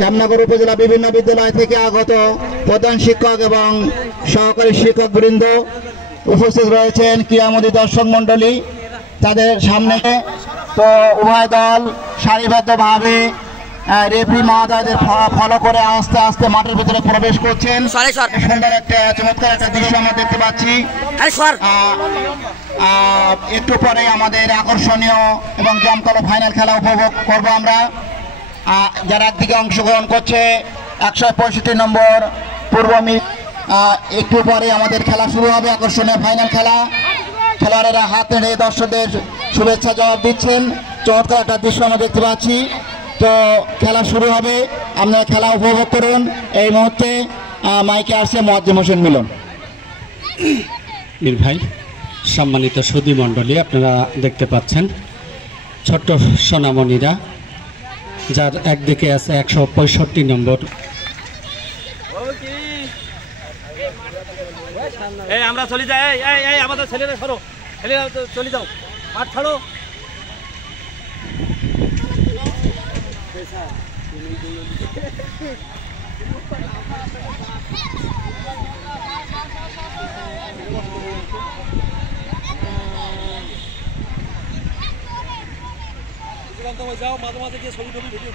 শ্যামনগর উপজেলা বিভিন্ন বিদ্যালয় থেকে আগত প্রধান শিক্ষক এবং সহকারী শিক্ষক বৃন্দ উপস্থিত রয়েছেন, ক্রীড়ামোদী দর্শক মন্ডলী তাদের সামনে। তো উভয় দল সারিবদ্ধভাবে রেফারি মহোদয়দের ফলো করে আস্তে আস্তে মাঠের ভিতরে প্রবেশ করছেন। সুন্দর একটা চমৎকার একটা দৃশ্য আমরা দেখতে পাচ্ছি। একটু পরে আমাদের আকর্ষণীয় এবং জমকালো ফাইনাল খেলা উপভোগ করব আমরা। যারা একদিকে অংশগ্রহণ করছে 165 নম্বর পূর্ব মিড, একটু পরে আমাদের খেলা শুরু হবে, আকর্ষণীয় ফাইনাল খেলা। খেলোয়াড়েরা হাত নেড়ে দর্শকদের শুভেচ্ছা জবাব দিচ্ছেন। চমৎকার একটা দৃশ্য আমরা দেখতে পাচ্ছি। তো খেলা শুরু হবে, আপনারা খেলা উপভোগ করুন। এই মুহূর্তে মাইকে আসছে মোয়াজ্জেম হোসেন মিলন। মীর ভাই, সম্মানিত সুধী মণ্ডলী, আপনারা দেখতে পাচ্ছেন ছোট্ট সোনামণিরা, যার একদিকে আছে 165 নম্বর। আমরা চলে যাই, আমাদের ছেলেরা সরো, ছেলেরা চলে যাও, মাঠ ছাড়ো। যাও, মাঝে মাঝে গিয়ে ছবি টবি ভিডিও